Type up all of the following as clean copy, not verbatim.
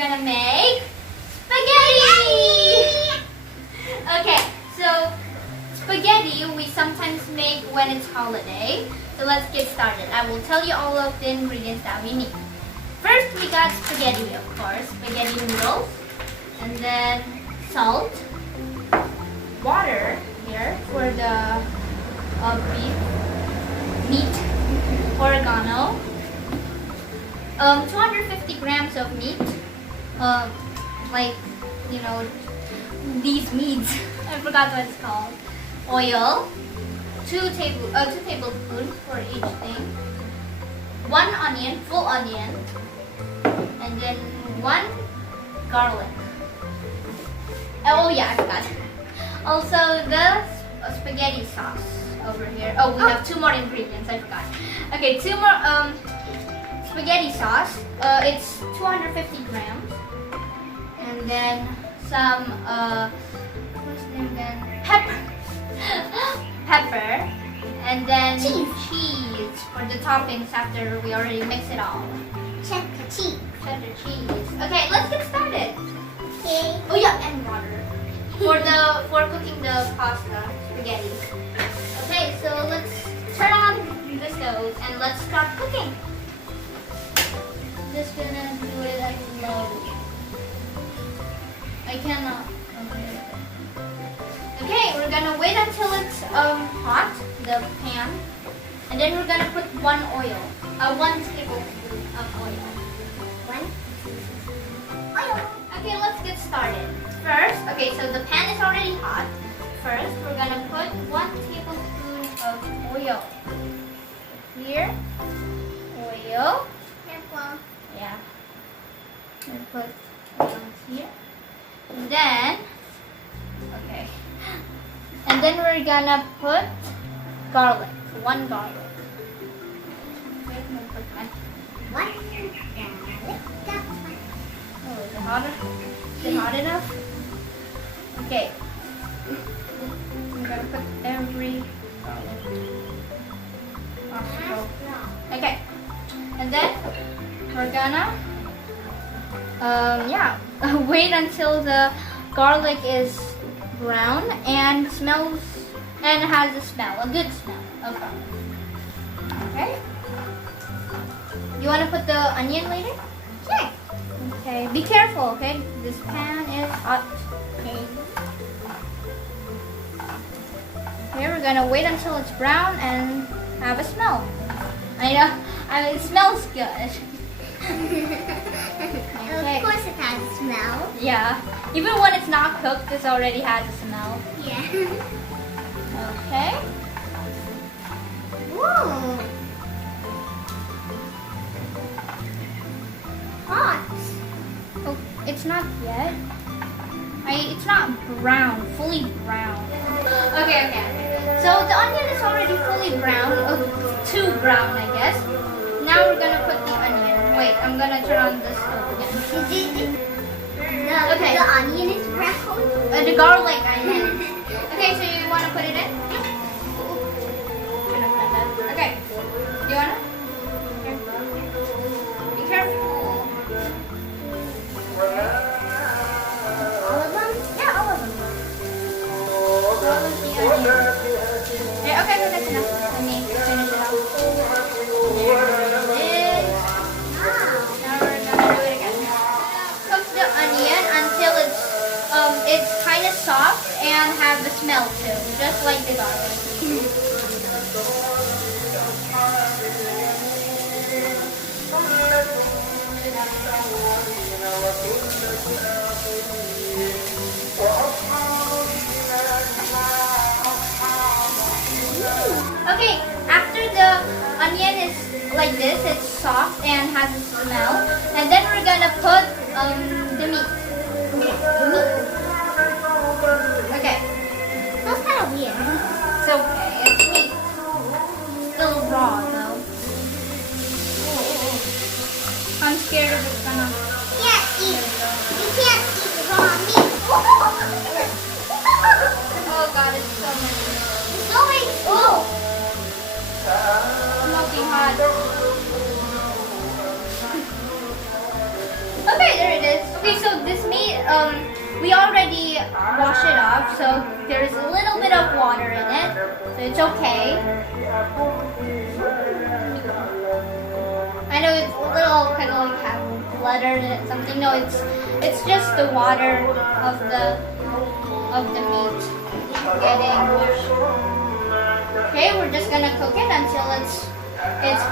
gonna make spaghetti! Okay, so spaghetti we sometimes make when it's holiday. So let's get started. I will tell you all of the ingredients that we need. First, we got spaghetti, of course, spaghetti noodles, and then salt, water here for the beef, meat, oregano, 250 grams of meat, like, you know, these meats, I forgot what it's called, oil, 2 tablespoons for each thing, 1 onion, full onion, and then 1 garlic. Oh yeah, I forgot. Also the spaghetti sauce over here. Oh, we have 2 more ingredients, I forgot. Okay, 2 more spaghetti sauce. It's 250 grams. And then some what's the name again? Pepper. And then cheese for the toppings after we already mix it all. Cheddar cheese. Cheddar cheese. Okay, let's get started. Okay. Oh yeah, and water for cooking the pasta spaghetti. Okay, so let's turn on the stove and let's start cooking. Just gonna do it at low. I cannot. Okay, we're gonna wait until it's hot, the pan, and then we're gonna put 1 tablespoon of oil. 1 oil. Okay, let's get started. First, okay, so the pan is already hot. First, we're gonna put 1 tablespoon of oil. Here, oil. Careful. Yeah. We put oil here. And then, okay. And then we're gonna put garlic. 1 garlic. Okay, I'm gonna put 1. 1 garlic. Oh, is it hotter? Is it hot enough? Okay. I'm gonna put every garlic. Okay. And then we're gonna wait until the garlic is brown and smells and has a smell, a good smell of garlic. Okay. You wanna put the onion later? Sure. Okay, be careful, okay? This pan is hot. Okay. Here, we're gonna wait until it's brown and have a smell. I know, it smells good. Okay. Of course it has a smell. Yeah, even when it's not cooked, this already has a smell. Yeah. Okay. Whoa. Hot. Oh, it's not yet. It's not brown, fully brown. Okay. So the onion is already fully brown, too brown, I guess. Now we're gonna put the onion. Wait, I'm gonna turn on the stove again. Okay. The onion is brown. The garlic onion. Okay, so you wanna put it in? Okay. You wanna? Here. Be careful. All of them? Yeah, all of them. All of the onion. Okay, that's enough. Let me finish it off. There it is. Now we're gonna do it again. Cook the onion until it's kind of soft and have the smell too, just like the garlic. Okay, after the onion is like this, it's soft and has a smell, and then we're gonna put the meat. Okay. That's kind of weird. It's okay, it's meat. Still raw though. I'm scared if it's gonna... You can't eat raw meat. Oh god, it's so many. It's going slow. Smoking hot. Okay, there it is. we already washed it off, so there's a little bit of water in it, so it's okay. I know it's a little kind of like have blood in it, something. No, it's just the water of the meat getting washed. Okay, we're just gonna cook it until it's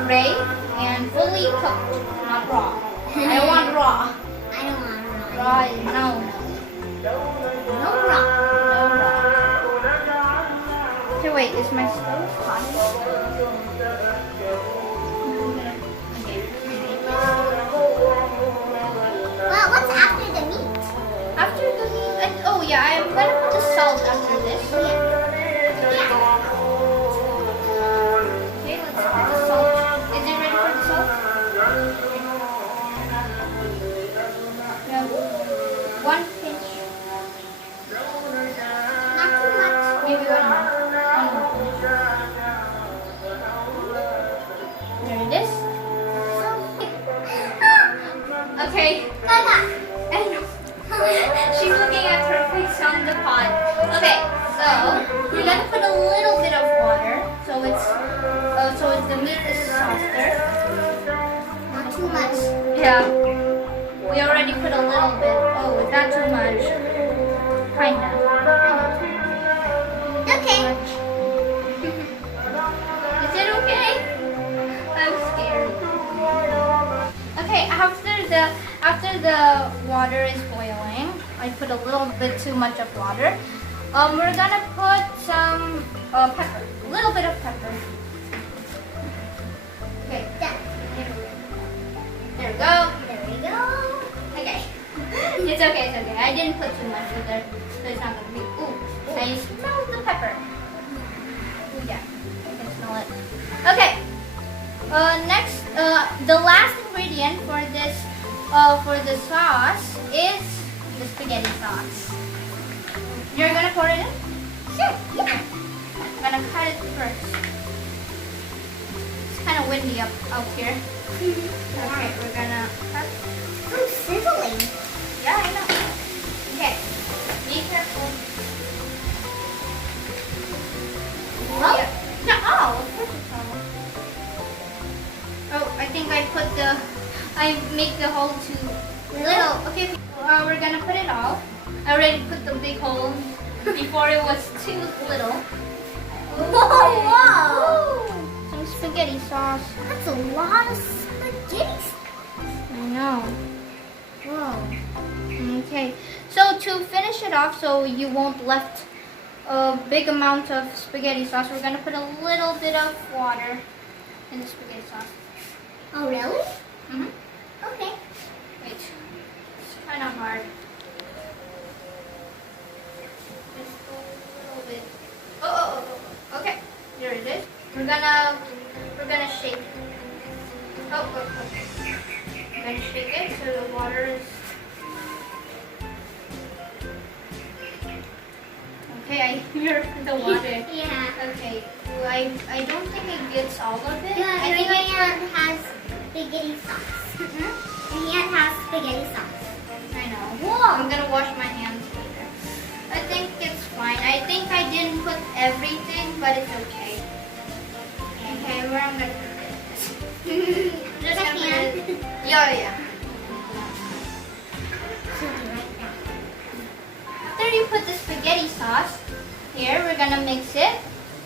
gray and fully cooked, not raw. I don't want raw. I don't want raw. Raw, no. No raw. No raw. Okay, wait, is my stove hot? Well, what's after the meat? After the meat, oh yeah, I'm gonna put the salt after this. Yeah. Okay, let's put the salt. Is it ready for the salt? Yeah. 1 pinch. Not too much. Maybe 1 more. 1 more pinch. There it is. Okay. Kakak. And she's looking at her face on the pot. Okay, so we're gonna put a little bit of water, so the meat is softer. Not too much. Yeah, we already put a little bit. Oh, it's not too much. Kinda. Okay. Is it okay? I'm scared. Okay, after the water is boiling, I put a little bit too much of water. We're gonna put some pepper, a little bit of pepper. Okay, Done. there we go. There we go. Okay, it's okay. I didn't put too much either, so it's not gonna be. Ooh, I smell the pepper. Ooh, yeah, I can smell it. Okay. Next, the last ingredient for the sauce is the spaghetti sauce. You're gonna pour it in? Sure. Yeah. I'm gonna cut it first. It's kind of windy out here. Okay, we're gonna cut. So sizzling. Yeah, I know. Okay, be careful. Well, Yeah. No, oh, of course it's all. Oh, I think I make the hole too little. Okay, we're gonna put it all. I already put the big hole before it was too little. Whoa. Some spaghetti sauce. That's a lot of spaghetti. I know. Whoa. Okay, so to finish it off, so you won't left a big amount of spaghetti sauce, we're gonna put a little bit of water in the spaghetti sauce. Oh, really? Mm-hmm. Okay. Wait, it's kind of hard. Just a little bit. Oh. Okay, here it is. We're gonna shake. Oh. We're gonna shake it so the water is. Okay, I hear the water. Yeah. Okay, well, I don't think it gets all of it. Yeah, I think Ryan has spaghetti sauce. Mhm. Ryan has spaghetti sauce. I know. Whoa! I'm gonna wash my hands later. I think it's fine. I think I didn't put everything, but it's okay. Okay, where I'm gonna put this? Just gonna put it. Yeah. After you put the spaghetti sauce, here we're gonna mix it,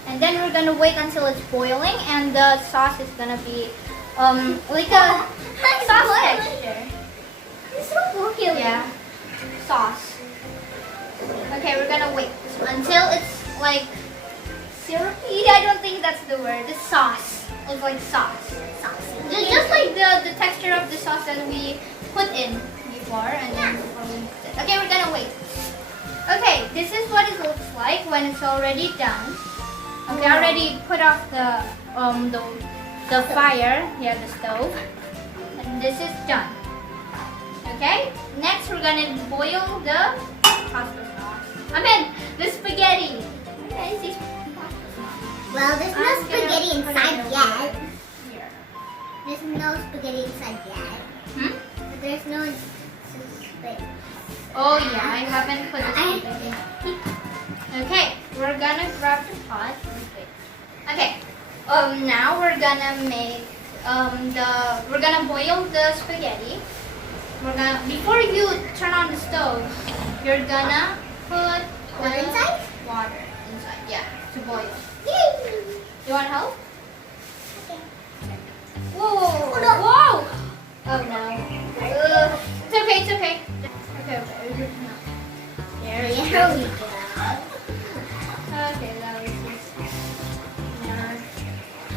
and then we're gonna wait until it's boiling, and the sauce is gonna be like a sauce texture. It's so popular. Yeah, sauce. Okay, we're gonna wait until it's like syrupy. I don't think that's the word. The sauce. It's like sauce. Just like the texture of the sauce that we put in before, and then before we mix it. Okay, we're gonna wait. Okay, this is what it looks like when it's already done. Okay, I already put off the fire, the stove, and this is done. Okay, next we're gonna boil the pasta sauce. The spaghetti. Okay, see pasta sauce. Well, there's no I'm gonna spaghetti put it inside over yet. here. There's no spaghetti inside yet. Hmm? But there's no Oh yeah, I haven't put the spaghetti. Okay, we're gonna grab the pot. Wait. Okay. Now we're gonna make we're gonna boil the spaghetti. Before you turn on the stove, you're gonna put Water inside? Water inside, yeah, to boil. Yay! You want help? Okay. Whoa! Oh, no. Whoa! Oh no. It's okay, it's okay. Okay. There we go. Okay, that was just I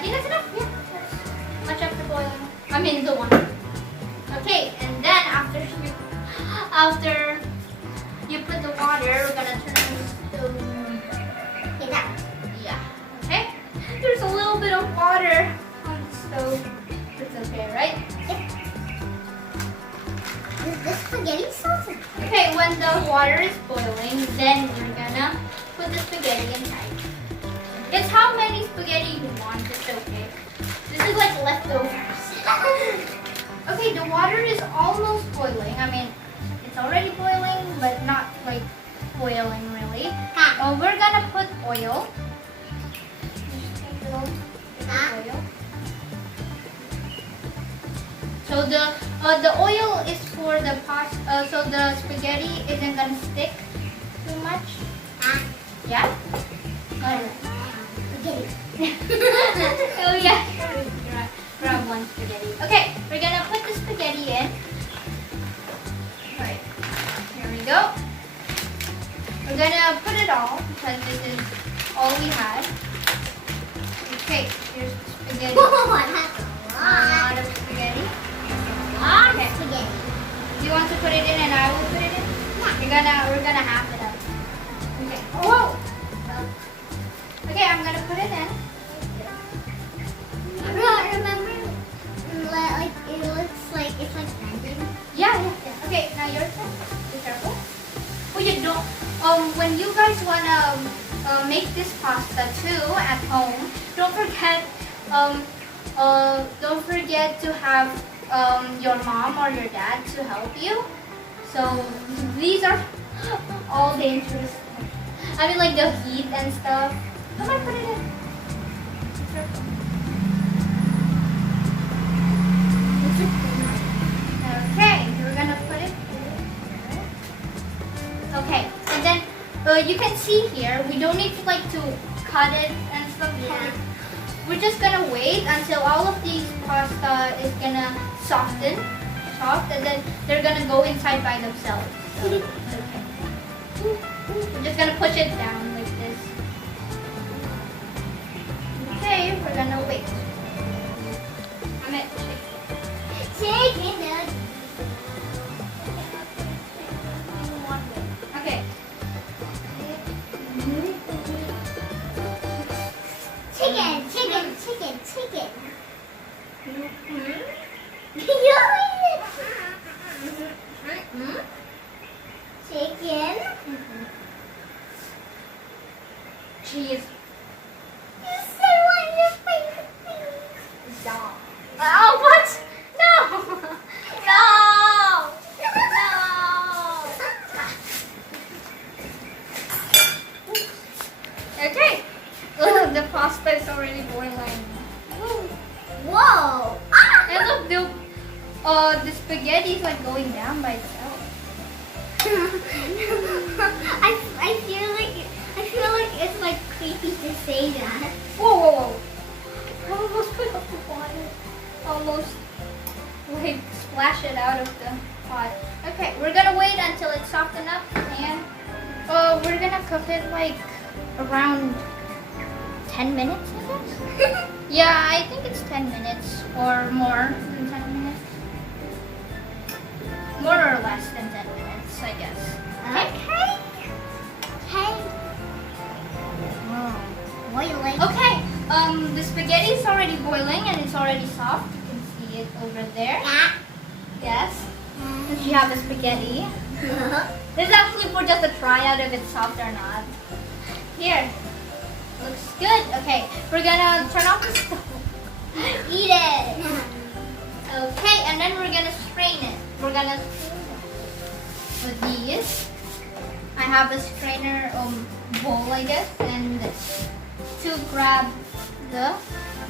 think that's enough. Yeah, that's much after boiling. I mean the water. Okay, and then after you put the water, we're gonna turn on the stove. Okay, now. Yeah. Okay. There's a little bit of water on the stove. It's okay, right? The spaghetti sauce. Okay, when the water is boiling, then you're gonna put the spaghetti inside. It's how many spaghetti you want, it's okay. This is like leftovers. Okay, the water is almost boiling. I mean, it's already boiling, but not like boiling really. We're gonna put oil. Just take a little bit of oil. So the oil is for the pasta, so the spaghetti isn't gonna stick too much. Yeah? Alright. Oh yeah. Grab one spaghetti. Okay, we're gonna put the spaghetti in. Alright. Here we go. We're gonna put it all because this is all we had. Okay, here's the spaghetti. Oh, that's A a lot. lot of spaghetti. Okay. Spaghetti. Do you want to put it in and I will put it in? Yeah. We're gonna half it up. Okay. Oh! Okay, I'm gonna put it in. Remember, like it looks like it's like bending. Yeah. Okay, now your turn. Be careful. Oh, you don't. When you guys wanna make this pasta too at home, don't forget to have your mom or your dad to help you. So these are all dangerous. I mean, like the heat and stuff. Come on, put it in. Be careful. Okay, we're gonna put it here. Okay, and then you can see here, we don't need to like to cut it and stuff. Yeah. We're just gonna wait until all of these pasta is gonna soft, and then they're gonna go inside by themselves. So, okay. We're just gonna push it down like this. Okay, we're gonna wait. I'm at Chicken. Okay. Chicken. Chicken. Cheese. You said what your favorite thing. Oh, what? No! No! No! Okay. Ugh, the pasta is already boiling. Whoa! And look, the spaghetti is like going down by itself. I feel like it's like creepy to say that. Whoa. I almost put up the water. Almost like splash it out of the pot. Okay, we're gonna wait until it's soft enough, and we're gonna cook it like around 10 minutes, I guess. Yeah, I think it's 10 minutes or more than 10 minutes. More or less than 10 minutes, I guess. Okay. Boiling. Okay, the spaghetti is already boiling and it's already soft. You can see it over there. Yes. If you have the spaghetti. This is actually for just a try out if it's soft or not. Here. Looks good. Okay, we're gonna turn off the stove. Eat it. Okay, and then we're gonna strain it. We're gonna strain it. put these. I have a strainer bowl, I guess, and to grab the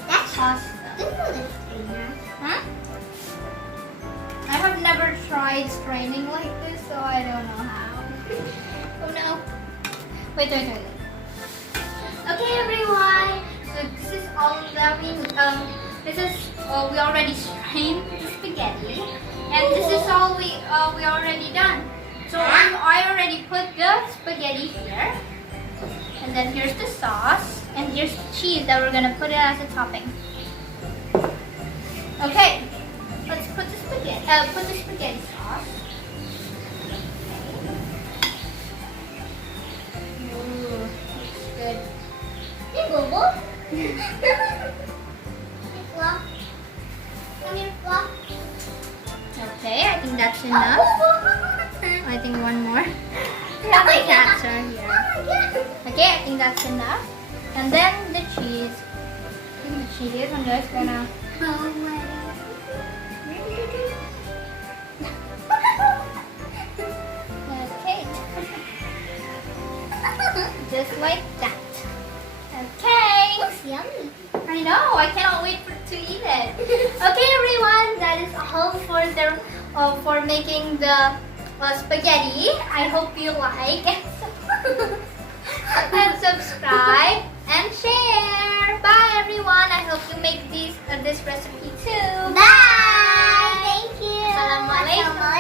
pasta. This is a strainer. Huh? I have never tried straining like this, so I don't know how. Oh no. Wait. Okay, everyone. So this is all that we we already strained the spaghetti, and this is all we already done. So I already put the spaghetti here, and then here's the sauce, and here's the cheese that we're gonna put it as a topping. Okay, let's put the spaghetti sauce. Ooh, looks good. Dicoba. Fluff. Come here, Fluff. Okay, I think that's enough. I think one more. We have a capture here. Okay, I think that's enough. And then the cheese. I think the cheese, I'm just gonna. Okay. Just like that. Okay. Looks yummy. I know. I cannot wait to eat it. Okay, everyone. That is all for making the spaghetti. I hope you like and subscribe and share. Bye, everyone. I hope you make this recipe too. Bye. Thank you. Assalammu'alaikum.